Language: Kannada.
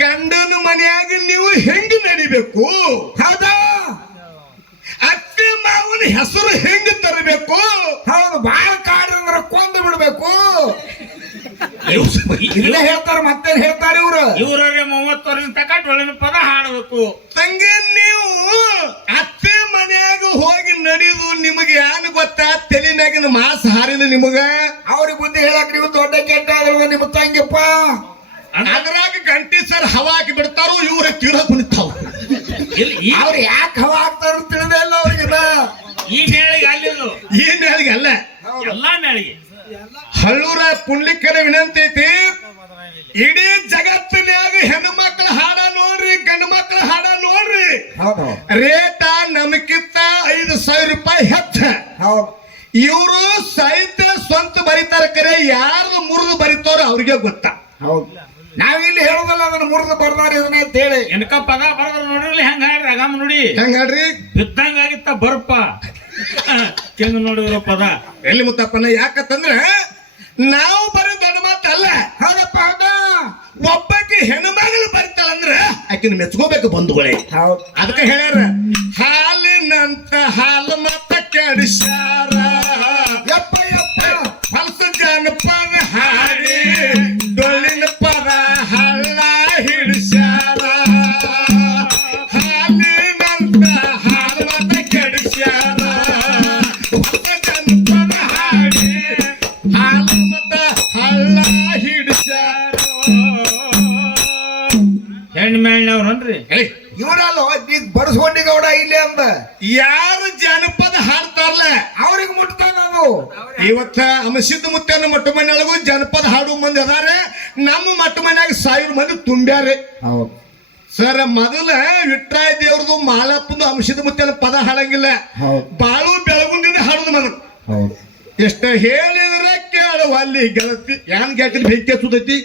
ಗಂಡನ ಮನೆಯಾಗ ನೀವು ಹೆಂಗ ನಡಿಬೇಕು, ಹೌದಾ? ಅತ್ತೆ ಮಾವನ ಹೆಸರು ಹೆಂಗ ತರಬೇಕು, ಹೌದು. ಬಾಳ ಕಾಡ್ರಂದ್ರ ಕೊಂದು ಬಿಡ್ಬೇಕು. ಇಲ್ಲೇ ಹೇಳ್ತಾರ, ಮತ್ತೇನ್ ಹೇಳ್ತಾರ ಇವ್ರು? ಇವ್ರವ್ರೆ 30 ವರ್ಷ ತಕ ಒಳ್ಳೆ ಪದ ಹಾಡಬೇಕು. ತಂಗೆ ನೀವು ಅತ್ತೆ ಮನೆಯಾಗ ಹೋಗಿ ನಡೆಯುದು ನಿಮಗೆ ಏನು ಗೊತ್ತಾ? ತಲೆನಾಗಿನ ಮಾಸ ಹಾರಿದ ನಿಮಗ. ಅವ್ರಿಗೆ ಬುದ್ಧಿ ಹೇಳಕ್ ನೀವು ದೊಡ್ಡ ಕೆಟ್ಟ ಆದ್ರೂ ನಿಮ್ಮ ತಂಗಿಪ್ಪ. ಅದ್ರಾಗ ಗಂಟಿ ಸರ್ ಹವಾ ಹಾಕಿ ಬಿಡ್ತಾರೋ, ಇವ್ರ ತೀರ ಕುಣಿತಾವ. ಅವ್ರು ಯಾಕೆ ಹವಾ ಹಾಕ್ತಾರ ತಿಳಿದೇ ಇಲ್ಲ ಅವ್ರಿಗೆ. ಈ ಮೇಳಿಗೆ ಅಲ್ಲಿಲ್ಲ, ಈ ಮೇಳಿಗೆ ಅಲ್ಲ, ಎಲ್ಲಾ ಮೇಳಿಗೆ. ಹಳ್ಳೂರ ಪುಂಡ್ಲಿಕ್ಕನ ವಿನಂತಿ ಐತಿ, ಇಡೀ ಜಗತ್ತಿನ್ಯಾಗ ಹೆಣ್ಣು ಮಕ್ಕಳ ಹಾಡ ನೋಡ್ರಿ, ಗಂಡು ಮಕ್ಕಳ ಹಾಡ ನೋಡ್ರಿ, ರೇಟ ನಮಗಿಂತ 5,000 ರೂಪಾಯಿ ಹೆಚ್ಚ. ಇವರು ಸಾಹಿತ್ಯ ಸ್ವಂತ ಬರೀತಾರ, ಕರೆ ಯಾರು ಮುರಿದು ಬರೀತಾರ ಅವ್ರಿಗೆ ಗೊತ್ತ. ನಾವಿಲ್ಲಿ ಹೇಳುದಲ್ಲ, ಅದನ್ನ ಮುರಿದು ಬರ್ದಾರ ಇದನ್ನ ಅಂತ ಹೇಳಿ. ಎನಕ ಪದ ಬರದ್ರ ನೋಡ್ರಿ ಹೆಂಗ ಹಾಡ್ರಿ, ಆಗಾಮ ನೋಡಿ ಹೆಂಗ ಹಾಡ್ರಿ, ಬಿದ್ದಂಗ ಆಗಿತ್ತ ಬರ್ಪ ಹೆಂಗ ನೋಡಿದ್ರು ಪದ. ಎಲ್ಲಿ ಮುತ್ತಪ್ಪನ? ಯಾಕಂತಂದ್ರ ನಾವು ಬರೋ ದೊಡ್ಡ ಮಾತಲ್ಲ. ಹೌದಪ್ಪ, ಹೌದ. ಒಬ್ಬಕ್ಕೆ ಹೆಣ್ಮಗಳು ಬರ್ತಾಳಂದ್ರ ಆಕಿನ ಮೆಚ್ಕೋಬೇಕು ಬಂಧುಗಳೇ. ಅದಕ್ಕೆ ಹೇಳ್ಯಾರ, ಹಾಲಿನಂತ ಹಾಲು ಮತ್ತ ಕೆಡಿಸ್ಯಾರ, ಯಪ್ಪ ಯಪ್ಪ ಹೊಲಸ ಜನಪದ ಹಾಡಿ ಡೊಳ್ಳಿನ ಪದ ಹಳ್ಳ ಹಿಡಿಸ್ಯಾರ. ಹಾಲಿನಂತ ಹಾಲು ಮತ್ತ ಕೆಡಿಸ್ಯಾರ, ಹೊಲಸ ಜನಪದ ಹಾಡಿ ಹಾಲು ಮತ್ತ ಹಳ್ಳ ಹಿಡಿಸ್ಯಾರ. ಹೆಣ್ಣು ಮೇಳ್ನವ್ರನ್ರಿ ಇವರಲ್ಲ ಈಗ ಬಡಸ್ಕೊಂಡಿಗೌಡ ಇಲ್ಲಿ ಅಂದ. ಯಾರು ಜನಪದ ಹಾಡ್ತಾರಲ್ಲ ಅವ್ರಿಗೆ ಮುಟ್ತಾನ ಅದು. ಇವತ್ತ ಅಮಸಿದ್ದ ಮುತ್ತನ ಮಟ್ಟ ಮನೆಯೊಳಗೂ ಜನಪದ ಹಾಡು ಮಂದಿ ಅದಾರೆ. ನಮ್ಮ ಮಟ್ಟ ಮನ್ಯಾಗ 1000 ಮಂದಿ ತುಂಬ್ಯಾರೆ ಸರ್. ಮೊದಲ ವಿಟ್ರಾಯ ದೇವ್ರದು ಮಾಳಪ್ಪಂದು ಅಂಶದ ಮುತ್ತನ ಪದ ಹಾಡಂಗಿಲ್ಲ, ಬಾಳು ಬೆಳಗುಂದಿಂದ ಹಾಡುದು ಮನ. ಎಷ್ಟ ಹೇಳಿದ್ರೆ ಕೇಳುವ ಅಲ್ಲಿ ಗೆಳತಿ ಏನ್ ಗ್ಯಾಟಿನ ಬೆಂಕಿ ಹಚ್ಚುದೈತಿ.